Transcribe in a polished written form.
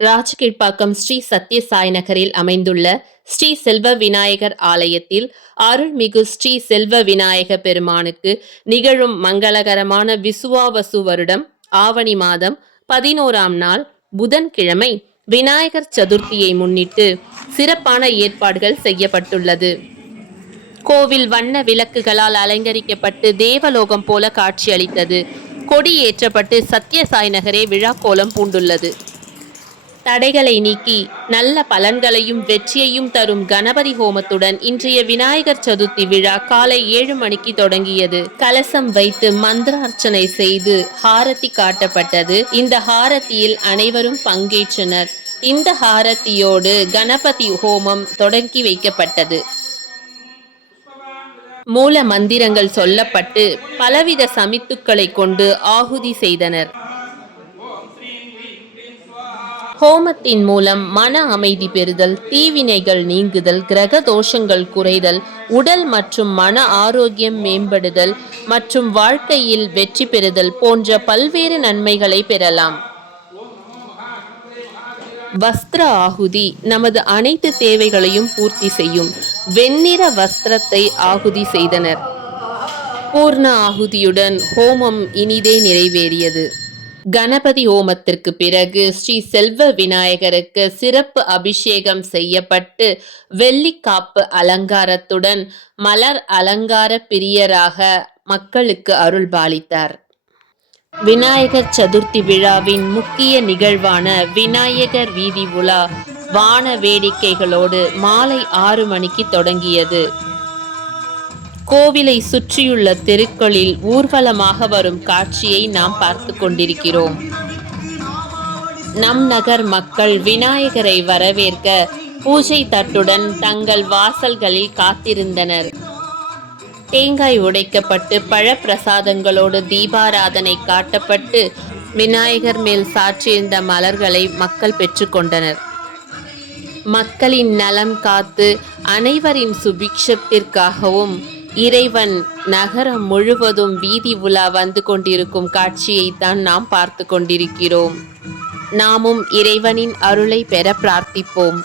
ராஜகீழ்ப்பாக்கம் ஸ்ரீ சத்ய சாய் நகரில் அமைந்துள்ள ஸ்ரீ செல்வ விநாயகர் ஆலயத்தில் அருள்மிகு ஸ்ரீ செல்வ விநாயக பெருமானுக்கு நிகழும் மங்களகரமான விசுவாவசு வருடம் ஆவணி மாதம் 11ஆம் நாள் புதன்கிழமை விநாயகர் சதுர்த்தியை முன்னிட்டு சிறப்பான ஏற்பாடுகள் செய்யப்பட்டுள்ளது. கோவில் வண்ண விளக்குகளால் அலங்கரிக்கப்பட்டு தேவலோகம் போல காட்சியளித்தது. கொடி ஏற்றப்பட்டு சத்யசாய் நகரே விழா கோலம் பூண்டுள்ளது. தடைகளை நீக்கி நல்ல பலன்களையும் வெற்றியையும் தரும் கணபதி ஹோமத்துடன் இன்றைய விநாயகர் சதுர்த்தி விழா காலை 7 மணிக்கு தொடங்கியது. கலசம் வைத்து மந்திரார்ச்சனை செய்து ஹாரதி காட்டப்பட்டது. இந்த ஹாரதியில் அனைவரும் பங்கேற்றனர். இந்த ஹாரதியோடு கணபதி ஹோமம் தொடங்கி வைக்கப்பட்டது. மூல மந்திரங்கள் சொல்லப்பட்டு பலவித சமித்துக்களை கொண்டு ஆகுதி செய்தனர். ஹோமத்தின் மூலம் மன அமைதி பெறுதல், தீவினைகள் நீங்குதல், கிரக தோஷங்கள் குறைதல், உடல் மற்றும் மன ஆரோக்கியம் மேம்படுதல் மற்றும் வாழ்க்கையில் வெற்றி பெறுதல் போன்ற பல்வேறு நன்மைகளை பெறலாம். வஸ்திர ஆகுதி நமது அனைத்து தேவைகளையும் பூர்த்தி செய்யும். வெண்ணிற வஸ்திரத்தை ஆகுதி செய்தனர். பூர்ண ஆகுதியுடன் ஹோமம் இனிதே நிறைவேறியது. கணபதி ஹோமத்திற்கு பிறகு ஸ்ரீ செல்வ விநாயகருக்கு சிறப்பு அபிஷேகம் செய்யப்பட்டு வெள்ளிக்காப்பு அலங்காரத்துடன் மலர் அலங்கார பிரியராக மக்களுக்கு அருள்பாலித்தார். விநாயகர் சதுர்த்தி விழாவின் முக்கிய நிகழ்வான விநாயகர் வீதி உலா வான வேடிக்கைகளோடு மாலை 6 மணிக்கு தொடங்கியது. கோவிலை சுற்றியுள்ள தெருக்களில் ஊர்வலமாக வரும் காட்சியை நாம் பார்த்து கொண்டிருக்கிறோம். நம் நகர் மக்கள் விநாயகரை வரவேற்க பூஜை தட்டுடன் தங்கள் வாசல்களில் காத்திருந்தனர். தேங்காய் உடைக்கப்பட்டு பழப்பிரசாதங்களோடு தீபாராதனை காட்டப்பட்டு விநாயகர் மேல் சாற்றியிருந்த மலர்களை மக்கள் பெற்றுக்கொண்டனர். மக்களின் நலம் காத்து அனைவரின் சுபிக்ஷத்திற்காகவும் இறைவன் நகரம் முழுவதும் வீதி உலா வந்து கொண்டிருக்கும் காட்சியைத்தான் நாம் பார்த்து கொண்டிருக்கிறோம். நாமும் இறைவனின் அருளை பெற பிரார்த்திப்போம்.